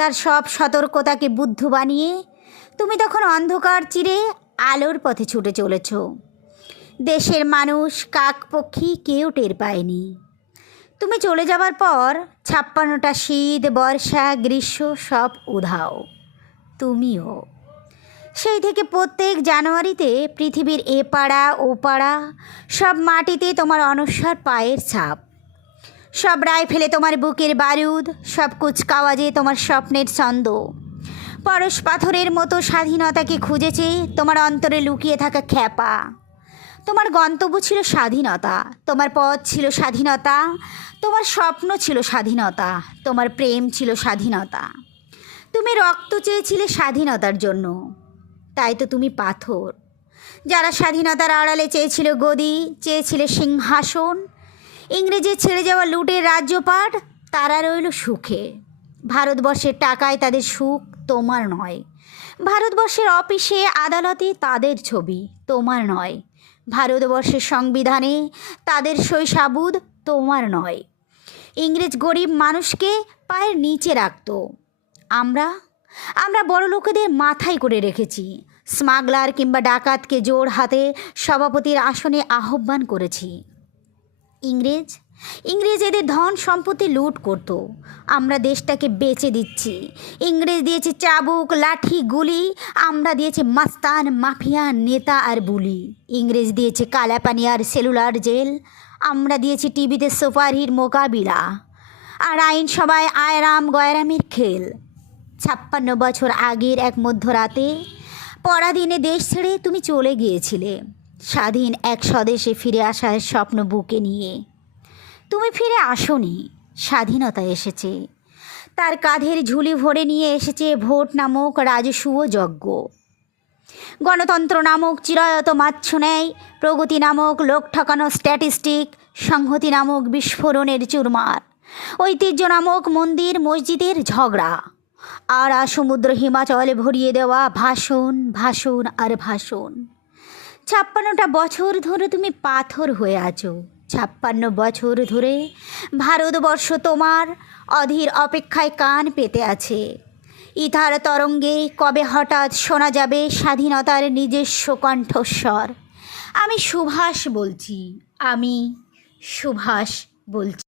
তার সব সতর্কতাকে বুদ্ধ বানিয়ে তুমি তখন অন্ধকার চিরে আলোর পথে ছুটে চলেছ। দেশের মানুষ কাক পক্ষী কেউ টের পায়নি। তুমি চলে যাবার পর ছাপ্পান্নটা শীত, বর্ষা, গ্রীষ্ম সব উধাও। তুমিও। সেই থেকে প্রত্যেক জানুয়ারিতে পৃথিবীর এ পাড়া, ও পাড়া, সব মাটিতে তোমার অনস্বর পায়ের ছাপ। সব রাইফেলে তোমার বুকের বারুদ, সব কুচকাওয়াজে তোমার স্বপ্নের ছন্দ। পরশ পাথরের মতো স্বাধীনতাকে খুঁজেছে তোমার অন্তরে লুকিয়ে থাকা খ্যাপা। তোমার গন্তব্য ছিল স্বাধীনতা, তোমার পথ ছিল স্বাধীনতা, তোমার স্বপ্ন ছিল স্বাধীনতা, তোমার প্রেম ছিল স্বাধীনতা। তুমি রক্ত চেয়েছিলে স্বাধীনতার জন্য, তাই তো তুমি পাথর। যারা স্বাধীনতার আড়ালে চেয়েছিল গদি, চেয়েছিলে সিংহাসন ইংরেজের ছেড়ে যাওয়া লুটের রাজ্যপাট, তারা রইল সুখে। ভারতবর্ষের টাকায় তাদের সুখ তোমার নয়। ভারতবর্ষের অফিসে আদালতে তাদের ছবি তোমার নয়। ভারতবর্ষের সংবিধানে তাদের শৈশাবুদ তোমার নয়। ইংরেজ গরিব মানুষকে পায়ের নিচে রাখতো। আমরা আমরা বড় লোকেদের মাথায় করে রেখেছি। স্মাগলার কিংবা ডাকাতকে জোর হাতে সভাপতির আসনে আহ্বান করেছি। ইংরেজ? ইংরেজ এদের ধন সম্পত্তি লুট করত। আমরা দেশটাকে বেচে দিচ্ছি। ইংরেজ দিয়েছে চাবুক, লাঠি, গুলি, আমরা দিয়েছি মাস্তান, মাফিয়া, নেতা আর বুলি। ইংরেজ দিয়েছে কালাপানি আর সেলুলার জেল। আমরা দিয়েছি টিভিতে সুপারহিট মোকাবিলা। আর আইনসভায় আয়রাম গয়রামের খেল। ছাপ্পান্ন বছর আগের এক মধ্যরাতে পরাদিনে দেশ ছেড়ে তুমি চলে গিয়েছিলে। স্বাধীন এক স্বদেশে ফিরে আসার স্বপ্ন বুকে নিয়ে। তুমি ফিরে আসনি, স্বাধীনতা এসেছে। তার কাঁধের ঝুলি ভরে নিয়ে এসেছে ভোট নামক রাজসূয় যজ্ঞ। গণতন্ত্র নামক চিরায়ত মাচ্ছ নেয় প্রগতি নামক লোক ঠকানো স্ট্যাটিস্টিক সংহতি নামক বিস্ফোরণের চুরমার, ঐতিহ্য নামক মন্দির মসজিদের ঝগড়া, আর সমুদ্র হিমাচলে ভরিয়ে দেওয়া ভাষণ ভাষণ আর ভাষণ। ছাপ্পান্নটা বছর ধরে তুমি পাথর হয়ে আছো। ছাপ্পান্ন বছর ধরে ভারতবর্ষ তোমার অধীর অপেক্ষায় কান পেতে আছে। ইথার তরঙ্গে কবে হঠাৎ শোনা যাবে স্বাধীনতার নিজস্ব কণ্ঠস্বর? আমি সুভাষ বলছি, আমি সুভাষ বলছি।